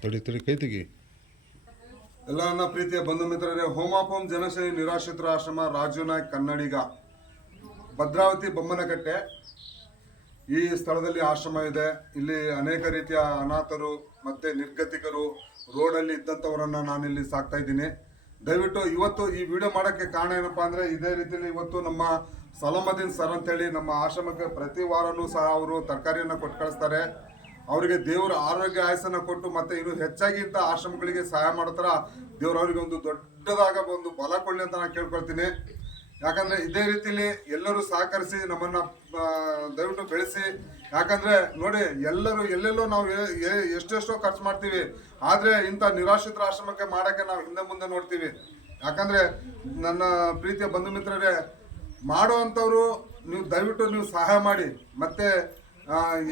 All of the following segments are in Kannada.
ತಡಿ ತಡಿ ಕೈ ತೆಗಿ. ಎಲ್ಲ ನನ್ನ ಪ್ರೀತಿಯ ಬಂಧು ಮಿತ್ರರೇ, ಹೋಮಾಪೋಂ ಜನಶೈ ನಿರಾಶ್ರಿತರ ಆಶ್ರಮ ರಾಜು ನಾಯ್ಕ್ ಕನ್ನಡಿಗ, ಭದ್ರಾವತಿ ಬೊಮ್ಮನಕಟ್ಟೆ. ಈ ಸ್ಥಳದಲ್ಲಿ ಆಶ್ರಮ ಇದೆ. ಇಲ್ಲಿ ಅನೇಕ ರೀತಿಯ ಅನಾಥರು ಮತ್ತೆ ನಿರ್ಗತಿಕರು ರೋಡಲ್ಲಿ ಇದ್ದಂಥವರನ್ನ ನಾನಿಲ್ಲಿ ಸಾಕ್ತಾ ಇದ್ದೀನಿ. ದಯವಿಟ್ಟು ಇವತ್ತು ಈ ವಿಡಿಯೋ ಮಾಡೋಕ್ಕೆ ಕಾರಣ ಏನಪ್ಪಾ ಅಂದ್ರೆ, ಇದೇ ರೀತಿಯಲ್ಲಿ ಇವತ್ತು ನಮ್ಮ ಸಲಾಮುದ್ದೀನ್ ಸರ್ ಅಂತೇಳಿ ನಮ್ಮ ಆಶ್ರಮಕ್ಕೆ ಪ್ರತಿ ವಾರನೂ ಸಹ ಅವರು ತರಕಾರಿಯನ್ನು ಕೊಟ್ಟು ಕಳಿಸ್ತಾರೆ. ಅವರಿಗೆ ದೇವರ ಆರೋಗ್ಯ ಆಯಸ್ಸನ್ನು ಕೊಟ್ಟು ಮತ್ತೆ ಇನ್ನು ಹೆಚ್ಚಾಗಿ ಇಂಥ ಆಶ್ರಮಗಳಿಗೆ ಸಹಾಯ ಮಾಡ್ತಾರ ದೇವ್ರ ಅವರಿಗೆ ಒಂದು ದೊಡ್ಡದಾಗ ಒಂದು ಬಲ ಕೊಡಲಿ ಅಂತ ನಾನು ಕೇಳ್ಕೊಳ್ತೀನಿ. ಯಾಕಂದ್ರೆ ಇದೇ ರೀತಿಲಿ ಎಲ್ಲರೂ ಸಹಕರಿಸಿ ನಮ್ಮನ್ನ ದಯವಿಟ್ಟು ಬೆಳೆಸಿ. ಯಾಕಂದ್ರೆ ನೋಡಿ, ಎಲ್ಲರೂ ಎಲ್ಲೆಲ್ಲೋ ನಾವು ಎಷ್ಟೆಷ್ಟೋ ಖರ್ಚು ಮಾಡ್ತೀವಿ, ಆದ್ರೆ ಇಂಥ ನಿರಾಶ್ರಿತರ ಆಶ್ರಮಕ್ಕೆ ಮಾಡಕ್ಕೆ ನಾವು ಹಿಂದೆ ಮುಂದೆ ನೋಡ್ತೀವಿ. ಯಾಕಂದ್ರೆ ನನ್ನ ಪ್ರೀತಿಯ ಬಂಧು ಮಿತ್ರರೇ, ಮಾಡುವಂಥವ್ರು ನೀವು ದಯವಿಟ್ಟು ನೀವು ಸಹಾಯ ಮಾಡಿ. ಮತ್ತೆ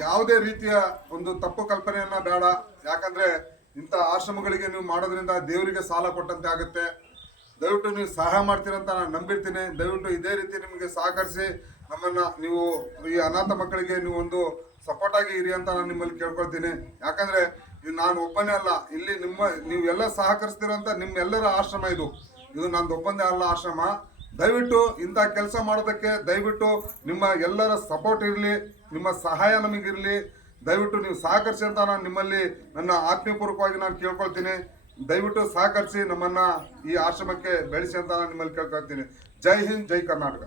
ಯಾವುದೇ ರೀತಿಯ ಒಂದು ತಪ್ಪು ಕಲ್ಪನೆಯನ್ನ ಬೇಡ. ಯಾಕಂದ್ರೆ ಇಂಥ ಆಶ್ರಮಗಳಿಗೆ ನೀವು ಮಾಡೋದ್ರಿಂದ ದೇವರಿಗೆ ಸಾಲ ಕೊಟ್ಟಂತೆ ಆಗುತ್ತೆ. ದಯವಿಟ್ಟು ನೀವು ಸಹಾಯ ಮಾಡ್ತೀರಂತ ನಾನು ನಂಬಿರ್ತೀನಿ. ದಯವಿಟ್ಟು ಇದೇ ರೀತಿ ನಿಮಗೆ ಸಹಕರಿಸಿ ನಮ್ಮನ್ನ ನೀವು ಈ ಅನಾಥ ಮಕ್ಕಳಿಗೆ ನೀವು ಒಂದು ಸಪೋರ್ಟ್ ಆಗಿ ಇರಿ ಅಂತ ನಾನು ನಿಮ್ಮಲ್ಲಿ ಕೇಳ್ಕೊಳ್ತೀನಿ. ಯಾಕಂದ್ರೆ ನಾನು ಒಬ್ಬನೇ ಅಲ್ಲ, ಇಲ್ಲಿ ನೀವೆಲ್ಲ ಸಹಕರಿಸ್ತಿರೋಂಥ ನಿಮ್ಮೆಲ್ಲರ ಆಶ್ರಮ ಇದು ನಂದು ಒಬ್ಬಂದೇ ಅಲ್ಲ ಆಶ್ರಮ. ದಯವಿಟ್ಟು ಇಂಥ ಕೆಲಸ ಮಾಡೋದಕ್ಕೆ ದಯವಿಟ್ಟು ನಿಮ್ಮ ಎಲ್ಲರ ಸಪೋರ್ಟ್ ಇರಲಿ, ನಿಮ್ಮ ಸಹಾಯ ನಮಗಿರಲಿ. ದಯವಿಟ್ಟು ನೀವು ಸಹಕರಿಸಿ ಅಂತ ನಾನು ನಿಮ್ಮಲ್ಲಿ ನನ್ನ ಆತ್ಮೀಯಪೂರ್ವಕವಾಗಿ ನಾನು ಕೇಳ್ಕೊಳ್ತೀನಿ. ದಯವಿಟ್ಟು ಸಹಕರಿಸಿ ನಮ್ಮನ್ನ ಈ ಆಶ್ರಮಕ್ಕೆ ಬೆಳೆಸಿ ಅಂತ ನಾನು ನಿಮ್ಮಲ್ಲಿ ಕೇಳ್ಕೊಳ್ತೀನಿ. ಜೈ ಹಿಂದ್, ಜೈ ಕರ್ನಾಟಕ.